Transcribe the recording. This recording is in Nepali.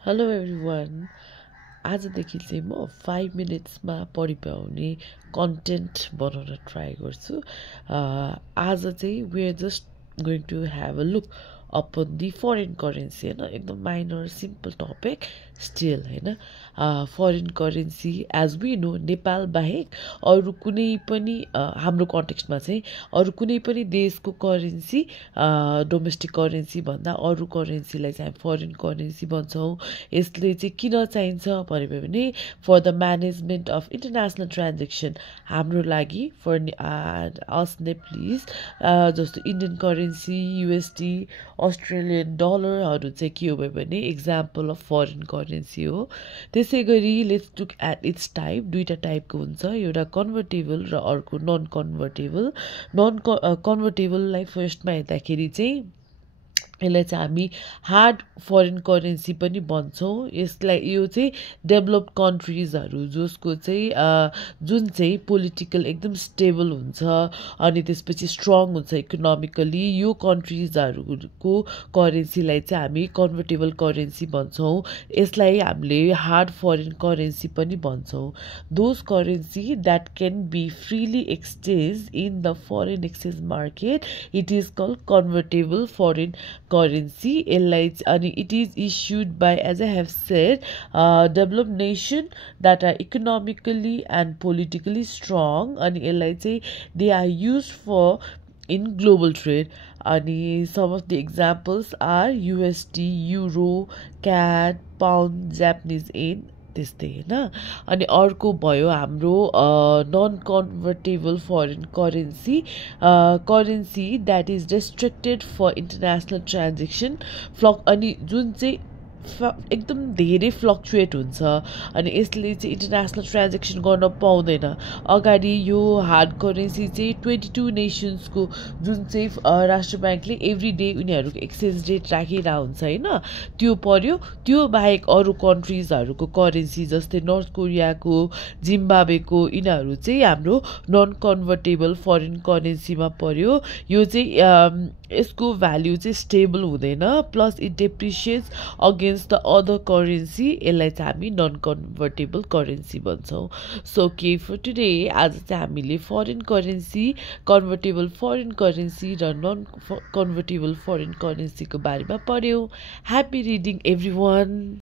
हेलो एभ्रिवान आजदेखि चाहिँ म 5 मिनट्समा पढि पाउने कन्टेन्ट बनाउन ट्राई गर्छु आज चाहिँ we are just going to have a look upon the foreign currency होइन एकदम माइनर सिम्पल टपिक स्टिल होइन foreign currency as we know Nepal बाहेक अरू कुनै पनि हाम्रो कन्टेक्स्टमा चाहिँ अरू कुनै पनि देशको करेन्सी डोमेस्टिक करेन्सी भन्दा अरू करेन्सीलाई चाहिँ हामी फरेन करेन्सी भन्छौँ। यसले चाहिँ किन चाहिन्छ भने for the management of international transaction हाम्रो लागि फर अस नेप्लिज जस्तो इन्डियन करेन्सी युएसडी अस्ट्रेलियन डलरहरू चाहिँ के हो भने एक्जाम्पल अफ फरेन करेन्सी हो। त्यसै गरी let's look at its type दुईवटा टाइपको हुन्छ एउटा कन्भर्टेबल र अर्को नन कन्भर्टेबल। कन्भर्टेबललाई फर्स्टमा हेर्दाखेरि चाहिँ यसलाई चाहिँ हामी हार्ड फरेन करेन्सी पनि भन्छौँ। यसलाई यो चाहिँ डेभलप्ड कन्ट्रिजहरू जसको चाहिँ जुन चाहिँ पोलिटिकल एकदम स्टेबल हुन्छ अनि त्यसपछि स्ट्रङ हुन्छ इकोनोमिकली यो कन्ट्रिजहरूको करेन्सीलाई चाहिँ हामी कन्भर्टेबल करेन्सी भन्छौँ। यसलाई हामीले हार्ड फरेन करेन्सी पनि भन्छौँ। Those currency that can be freely exchange in the foreign exchange market it is called convertible foreign currency and it is issued by, as I have said, developed nation that are economically and politically strong and they are used for in global trade. And some of the examples are USD, Euro, CAD, Pound, Japanese yen त्यस्तै होइन। अनि अर्को भयो हाम्रो non convertible foreign currency that is restricted for international transaction अनि जुन चाहिँ एकदम धेरै फ्लक्चुएट हुन्छ अनि यसले चाहिँ इन्टरनेसनल ट्रान्जेक्सन गर्न पाउँदैन। अगाडि यो हार्ड करेन्सी चाहिँ 22 नेसन्सको जुन चाहिँ राष्ट्र ब्याङ्कले एभ्री डे उनीहरूको एक्सचेन्ज रेट राखिरहेको हुन्छ होइन त्यो पर्यो। त्यो बाहेक अरू कन्ट्रिजहरूको करेन्सी जस्तै नर्थ कोरियाको जिम्बाब्वेको यिनीहरू चाहिँ हाम्रो नन कन्भर्टेबल फरेन करेन्सीमा पर्यो। यो चाहिँ यसको भ्याल्यु चाहिँ स्टेबल हुँदैन plus it depreciates against the other currency. यसलाई चाहिँ हामी नन कन्भर्टेबल करेन्सी भन्छौँ। सो के फर टुडे आज चाहिँ हामीले foreign currency convertible foreign currency र नन कन्भर्टेबल फरेन करेन्सीको बारेमा पढ्यौँ। Happy reading every one.